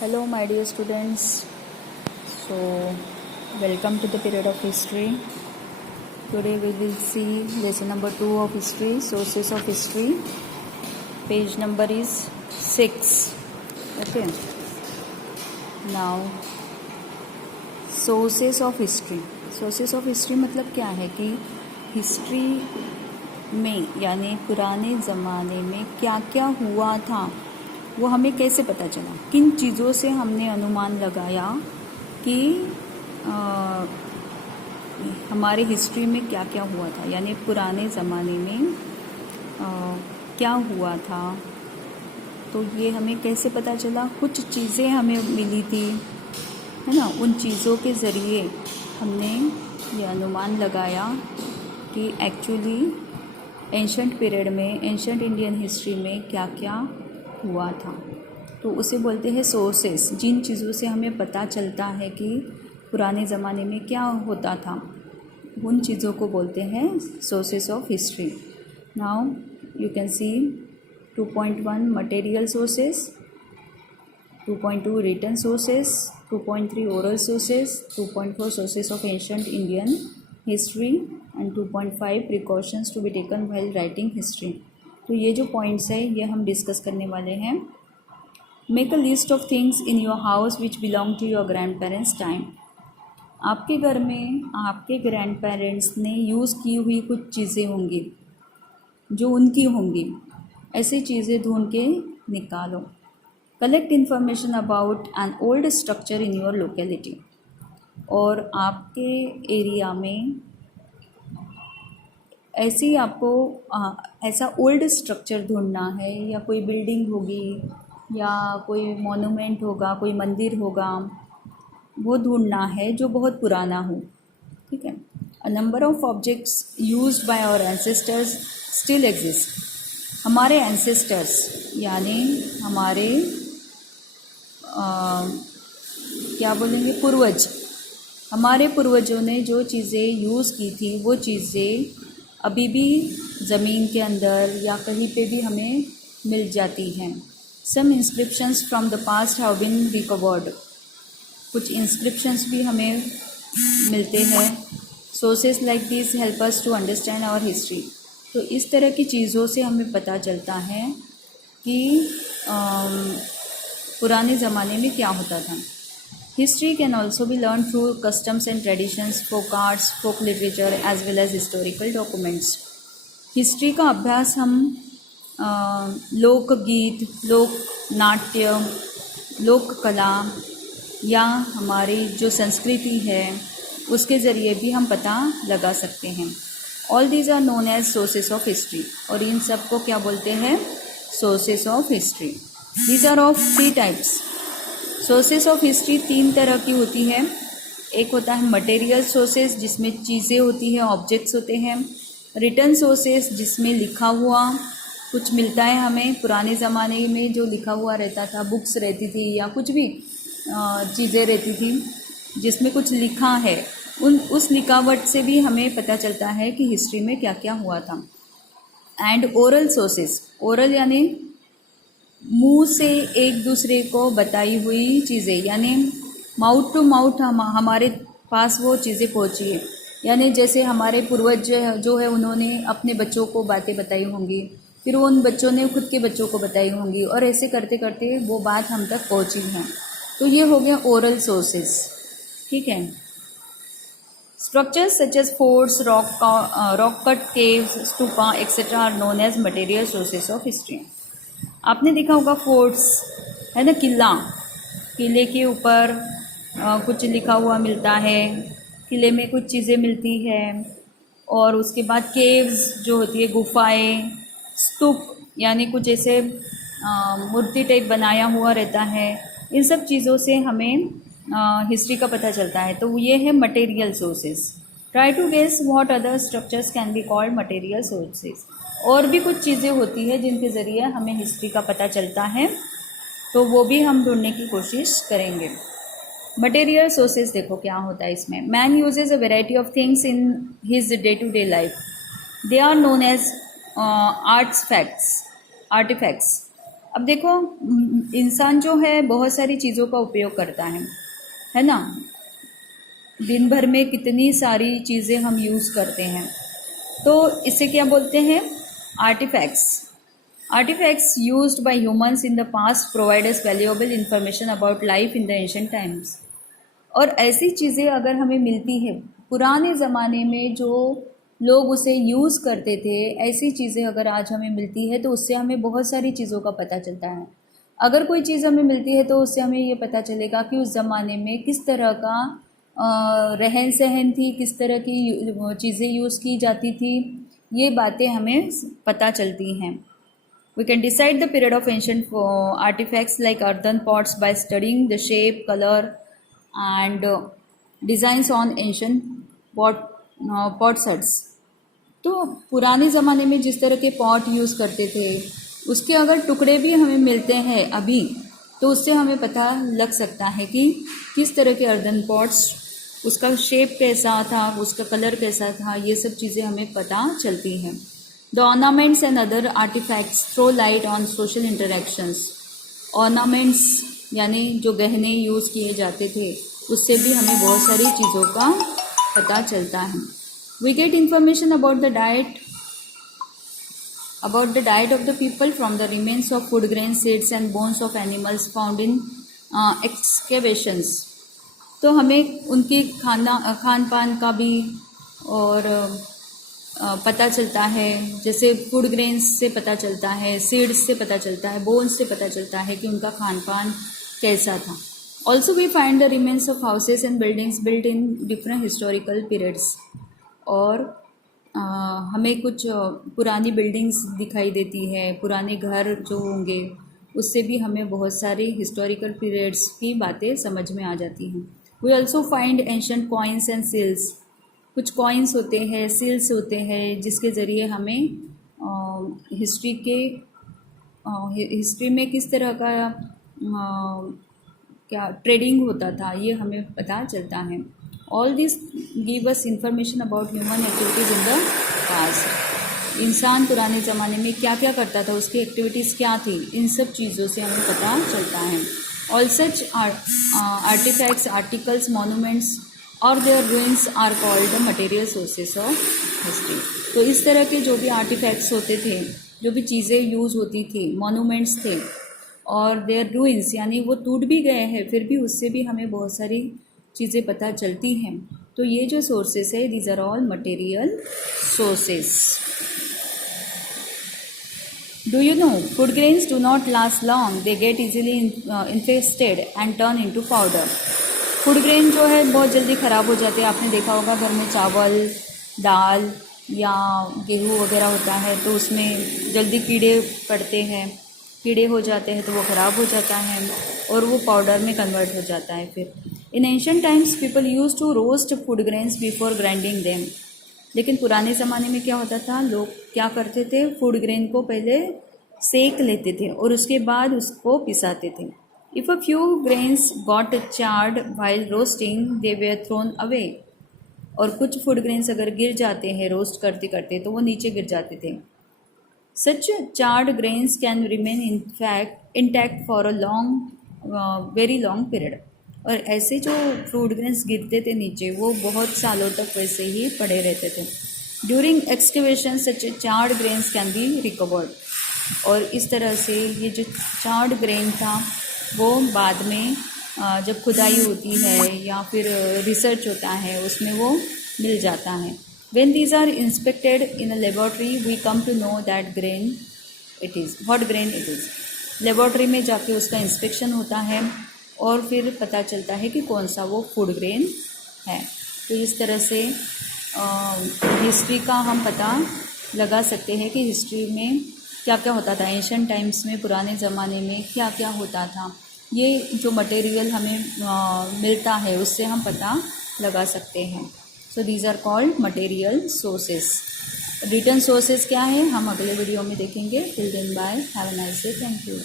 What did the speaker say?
Hello, my dear students. So, welcome to the period of history. Today we will see lesson number 2 of history, sources of history. Page number is 6. Okay. Now, sources of history. Sources of history मतलब क्या है कि history में यानी पुराने ज़माने में क्या क्या हुआ था वो हमें कैसे पता चला, किन चीज़ों से हमने अनुमान लगाया कि हमारे हिस्ट्री में क्या क्या हुआ था, यानी पुराने ज़माने में क्या हुआ था। तो ये हमें कैसे पता चला, कुछ चीज़ें हमें मिली थी, है ना। उन चीज़ों के ज़रिए हमने ये अनुमान लगाया कि एक्चुअली एंशंट पीरियड में, एंशंट इंडियन हिस्ट्री में क्या क्या हुआ था। तो उसे बोलते हैं सोर्सेस। जिन चीज़ों से हमें पता चलता है कि पुराने ज़माने में क्या होता था, उन चीज़ों को बोलते हैं sources of history. Now you can see 2.1 material sources, 2.2 written sources, 2.3 oral sources, 2.4 sources of ancient Indian history and 2.5 precautions to be taken while writing history. तो ये जो पॉइंट्स है ये हम डिस्कस करने वाले हैं। Make a list of things in your house which belong to your grandparents time. आपके घर में आपके ग्रैंड पेरेंट्स ने यूज़ की हुई कुछ चीज़ें होंगी जो उनकी होंगी, ऐसी चीज़ें ढूंढ के निकालो। Collect information about an old structure in your locality. और आपके एरिया में ऐसी आपको ऐसा ओल्ड स्ट्रक्चर ढूंढना है, या कोई बिल्डिंग होगी, या कोई मॉन्यूमेंट होगा, कोई मंदिर होगा, वो ढूंढना है जो बहुत पुराना हो। ठीक है। A number of objects used by our ancestors still exist. हमारे एंसेस्टर्स यानी हमारे क्या बोलेंगे, पूर्वज, हमारे पूर्वजों ने जो चीज़ें यूज़ की थी वो चीज़ें अभी भी ज़मीन के अंदर या कहीं पे भी हमें मिल जाती हैं। Some inscriptions from the past have been recovered. कुछ इंस्क्रिप्शंस भी हमें मिलते हैं। Sources like this help us to understand our history. तो इस तरह की चीज़ों से हमें पता चलता है कि पुराने ज़माने में क्या होता था। History can also be learned through customs and traditions, folk arts, folk literature as well as historical documents. History का अभ्यास हम लोकगीत, लोक नाट्य, लोक कला या हमारी जो संस्कृति है उसके ज़रिए भी हम पता लगा सकते हैं। All these are known as sources of history। और इन सब को क्या बोलते हैं, sources of history। These are of 3 types। Sources of history 3 तरह की होती है। एक होता है मटेरियल सोर्सेस जिसमें चीज़ें होती हैं, ऑब्जेक्ट्स होते हैं। रिटन सोर्सेस जिसमें लिखा हुआ कुछ मिलता है हमें, पुराने ज़माने में जो लिखा हुआ रहता था, बुक्स रहती थी या कुछ भी चीज़ें रहती थी जिसमें कुछ लिखा है, उस लिखावट से भी हमें पता चलता है कि हिस्ट्री में क्या क्या हुआ था। एंड ओरल सोर्सेस, ओरल यानी मुंह से एक दूसरे को बताई हुई चीज़ें, यानी माउथ टू माउथ हमारे पास वो चीज़ें पहुंची है। यानी जैसे हमारे पूर्वज जो है उन्होंने अपने बच्चों को बातें बताई होंगी, फिर उन बच्चों ने खुद के बच्चों को बताई होंगी, और ऐसे करते करते वो बात हम तक पहुंची है। तो ये हो गया ओरल सोर्सेस। ठीक है। Structures such as forts, rock cut caves, stupa etcetera are known as material sources of history. आपने देखा होगा फोर्ट्स, है ना, किला, किले के ऊपर कुछ लिखा हुआ मिलता है, किले में कुछ चीज़ें मिलती है। और उसके बाद केव्स जो होती है, गुफाएं, स्तूप यानी कुछ ऐसे मूर्ति टाइप बनाया हुआ रहता है। इन सब चीज़ों से हमें हिस्ट्री का पता चलता है। तो ये है material sources. Try to guess what other structures can be called material sources. और भी कुछ चीज़ें होती है जिनके ज़रिए हमें हिस्ट्री का पता चलता है, तो वो भी हम ढूंढने की कोशिश करेंगे। मटेरियल सोर्सेज देखो क्या होता है इसमें। Man uses a variety of things in his day to day life. They are known as artifacts. अब देखो, इंसान जो है बहुत सारी चीज़ों का उपयोग करता है ना। दिन भर में कितनी सारी चीज़ें हम यूज़ करते हैं, तो इसे क्या बोलते हैं? Artifacts. Artifacts used by humans in the past provide us valuable information about life in the ancient times. और ऐसी चीज़ें अगर हमें मिलती है पुराने ज़माने में, जो लोग उसे यूज़ करते थे, ऐसी चीज़ें अगर आज हमें मिलती है तो उससे हमें बहुत सारी चीज़ों का पता चलता है। अगर कोई चीज़ हमें मिलती है तो उससे हमें ये पता चलेगा कि उस ज़माने में किस तरह का रहन सहन थी, किस तरह की चीज़ें यूज़ की जाती थी, ये बातें हमें पता चलती हैं। We can decide the period of ancient artifacts like earthen pots by studying the shape, color, and designs on ancient potsherds. तो पुराने ज़माने में जिस तरह के पॉट यूज़ करते थे, उसके अगर टुकड़े भी हमें मिलते हैं अभी, तो उससे हमें पता लग सकता है कि किस तरह के अर्दन पॉट्स, उसका शेप कैसा था, उसका कलर कैसा था, ये सब चीज़ें हमें पता चलती हैं। The ornaments and other artifacts throw light on social interactions. Ornaments यानी जो गहने यूज़ किए जाते थे, उससे भी हमें बहुत सारी चीज़ों का पता चलता है। We get information about the diet of the people from the remains of food grains, seeds and bones of animals found in excavations. तो हमें उनके खान पान का भी और पता चलता है, जैसे फूड ग्रेन्स से पता चलता है, सीड्स से पता चलता है, बोन्स से पता चलता है कि उनका खान पान कैसा था। Also we find the remains of houses and buildings built in different historical periods. और हमें कुछ पुरानी बिल्डिंग्स दिखाई देती है, पुराने घर जो होंगे, उससे भी हमें बहुत सारी हिस्टोरिकल पीरियड्स की बातें समझ में आ जाती हैं। We also find ancient coins and seals. कुछ कॉइन्स होते हैं, सील्स होते हैं, जिसके ज़रिए हमें हिस्ट्री में किस तरह का क्या ट्रेडिंग होता था, ये हमें पता चलता है। All this give us information about human activities in the past. इंसान पुराने ज़माने में क्या क्या करता था, उसकी एक्टिविटीज़ क्या थी, इन सब चीज़ों से हमें पता चलता है। All such artifacts, articles, monuments और their ruins are called the material sources of history. तो इस तरह के जो भी आर्टिफैक्ट्स होते थे, जो भी चीज़ें यूज़ होती थी, मोनूमेंट्स थे, और देयर रूइंस यानी वो टूट भी गए हैं, फिर भी उससे भी हमें बहुत सारी चीज़ें पता चलती हैं। तो ये जो सोर्सेस है, these are all material sources. Do you know food grains do not last long, they get easily infested and turn into powder. Food grain जो है बहुत जल्दी ख़राब हो जाते हैं। आपने देखा होगा घर में चावल, दाल या गेहूँ वगैरह होता है, तो उसमें जल्दी कीड़े पड़ते हैं, कीड़े हो जाते हैं तो वो ख़राब हो जाता है और वो पाउडर में कन्वर्ट हो जाता है। फिर in ancient times people use to roast food grains before grinding them. लेकिन पुराने ज़माने में क्या होता था, लोग क्या करते थे, फूड ग्रेन को पहले सेक लेते थे और उसके बाद उसको पिसाते थे। If a few grains got charred while roasting they were thrown away. और कुछ फूड ग्रेन्स अगर गिर जाते हैं रोस्ट करते करते तो वो नीचे गिर जाते थे। Such charred grains can remain intact for a very long period. और ऐसे जो फ्रूट ग्रेन्स गिरते थे नीचे, वो बहुत सालों तक वैसे ही पड़े रहते थे। During excavation, such charred grains can be recovered. और इस तरह से ये जो charred grain था, वो बाद में जब खुदाई होती है या फिर रिसर्च होता है, उसमें वो मिल जाता है। When these are inspected in a laboratory, we come to know that grain it is, what grain it is. Laboratory में जाके उसका इंस्पेक्शन होता है और फिर पता चलता है कि कौन सा वो फूड ग्रेन है। तो इस तरह से हिस्ट्री का हम पता लगा सकते हैं कि हिस्ट्री में क्या क्या होता था, एंशिएंट टाइम्स में, पुराने ज़माने में क्या क्या होता था। ये जो मटेरियल हमें मिलता है उससे हम पता लगा सकते हैं। So these are called material sources. Written sources क्या है, हम अगले वीडियो में देखेंगे। Till then, bye. Have a nice day. Thank you.